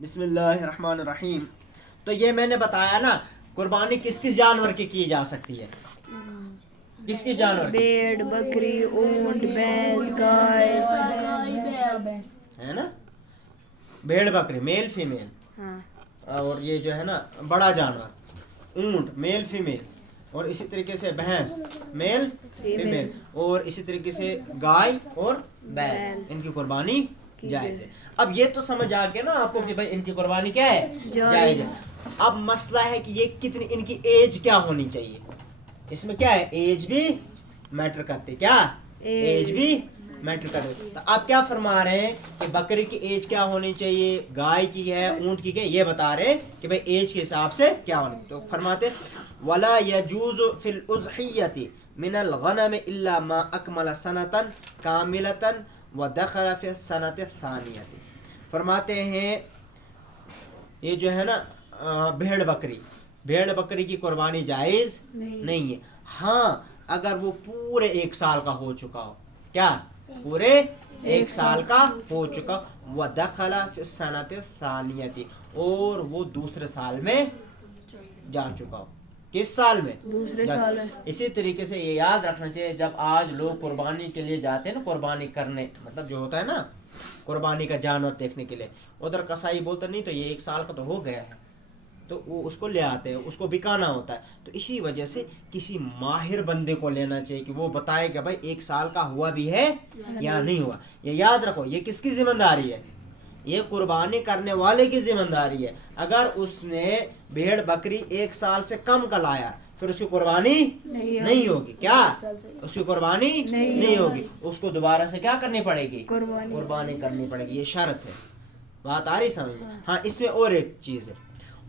بسم اللہ الرحمن الرحیم. تو یہ میں نے بتایا نا قربانی کس کس جانور کی جا سکتی ہے. کس کس جانور کی؟ بھیڑ، بکری، اونٹ، بھینس، گائے ہے نا. بھیڑ بکری میل فیمیل، ہاں، اور یہ جو ہے نا بڑا جانور اونٹ میل فیمیل، اور اسی طریقے سے بھینس میل فیمیل، اور اسی طریقے سے گائے اور بیل، ان کی قربانی جائز ہے. اب یہ تو سمجھ آ گیا نا آپ کو کہ بھائی ان کی قربانی کیا ہے؟ جائز ہے. اب مسئلہ ہے کہ یہ کتنی ان کی ایج کیا ہونی چاہیے. اس میں کیا ہے، ایج بھی میٹر کرتے. کیا ایج بھی میٹر کرتے. تو آپ کیا فرما رہے ہیں کہ بکری کی ایج کیا ہونی چاہیے، گائے کی ہے، اونٹ کی ہے، یہ بتا رہے ہیں کہ بھائی ایج کے حساب سے کیا ہونی. تو فرماتے ولا يجوز في الاضحیۃ من الغنم الا ما اکمل سنۃ کاملۃ ودخل في السنۃ الثانیہ. فرماتے ہیں یہ جو ہے نا بھیڑ بکری کی قربانی جائز نہیں ہے. ہاں اگر وہ پورے 1 سال کا ہو چکا ہو. کیا پورے 1 سال کا ہو چکا، وَدَخَلَ فِي السَّنَةِ الثَّانِيَةِ، اور وہ دوسرے سال میں جا چکا ہو. کس سال میں؟ دوسرے سال میں. اسی طریقے سے یہ یاد رکھنا چاہیے جب آج لوگ قربانی کے لیے جاتے ہیں نا، قربانی کرنے مطلب جو ہوتا ہے نا قربانی کا جانور دیکھنے کے لیے، ادھر کسائی بولتا نہیں تو یہ 1 سال کا تو ہو گیا ہے، تو وہ اس کو لے آتے ہیں، اس کو بکانا ہوتا ہے. تو اسی وجہ سے کسی ماہر بندے کو لینا چاہیے کہ وہ بتائے کہ بھائی 1 سال کا ہوا بھی ہے یا نہیں ہوا. یہ یاد رکھو یہ کس کی ذمہ داری ہے؟ یہ قربانی کرنے والے کی ذمہ داری ہے. اگر اس نے بھیڑ بکری 1 سال سے کم کا لایا پھر اس کی قربانی نہیں ہوگی. کیا اس کی قربانی نہیں ہوگی، اس کو دوبارہ سے کیا کرنی پڑے گی؟ قربانی کرنی پڑے گی. یہ شرط ہے. بات آ رہی سمجھ میں؟ ہاں اس میں اور ایک چیز ہے،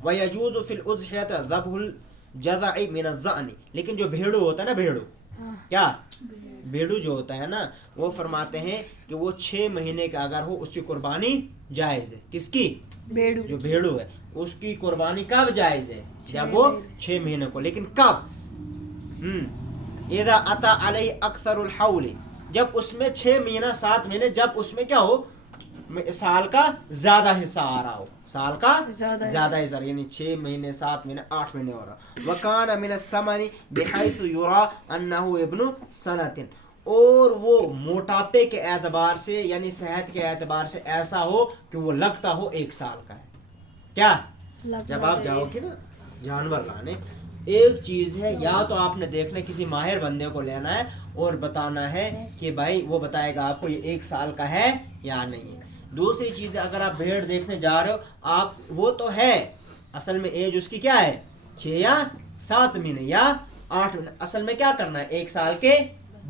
وَيَجُوزُ فِي الْأُضْحِيَةِ ذَبْحُ الْجَذَعِ مِنَ الظَّأْنِ. لیکن جو بھیڑو ہوتا ہے نا، کیا بھیڑو جو ہوتا ہے نا، وہ فرماتے ہیں کہ وہ 6 مہینے کا اگر ہو اس کی قربانی جائز ہے. کس کی؟ جو بھیڑو ہے اس کی قربانی کب جائز ہے؟ جب وہ 6 مہینے کو. لیکن کب؟ اذا اتا علی اکثر الحول، جب اس میں 6 مہینہ 7 مہینے، جب اس میں کیا ہو، سال کا زیادہ حصہ آ رہا ہو. سال کا زیادہ حصہ، یعنی 6 مہینے 7 مہینے 8 مہینے ہو رہا. وَكَانَ مِنَ الثَّمَنِ بِحَيْثُ يُرَى أَنَّهُ ابْنُ سَنَةٍ، اور وہ موٹاپے کے اعتبار سے یعنی صحت کے اعتبار سے ایسا ہو کہ وہ لگتا ہو 1 سال کا ہے. کیا جب آپ جاؤ گے نا جانور لانے، ایک چیز ہے یا تو آپ نے دیکھنا کسی ماہر بندے کو لینا ہے اور بتانا ہے کہ بھائی وہ بتائے گا آپ کو یہ 1 سال کا ہے یا نہیں. دوسری چیز ہے اگر آپ بھیڑ دیکھنے جا رہے ہو، آپ وہ تو ہے اصل میں ایج اس کی کیا ہے، 6 یا 7 مہینے یا 8 مہینے. اصل میں کیا کرنا ہے، 1 سال کے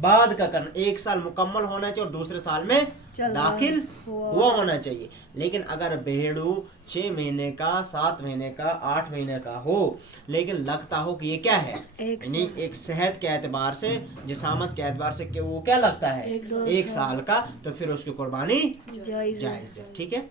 بعد کا کرنا. 1 سال مکمل ہونا چاہیے اور دوسرے سال میں داخل ہوا ہونا چاہیے. لیکن اگر بھیڑو 6 مہینے کا 7 مہینے کا 8 مہینے کا ہو لیکن لگتا ہو کہ یہ کیا ہے، یعنی ایک صحت کے اعتبار سے جسامت کے اعتبار سے کہ وہ کیا لگتا ہے 1 سال کا، تو پھر اس کی قربانی جائز ہے. ٹھیک ہے.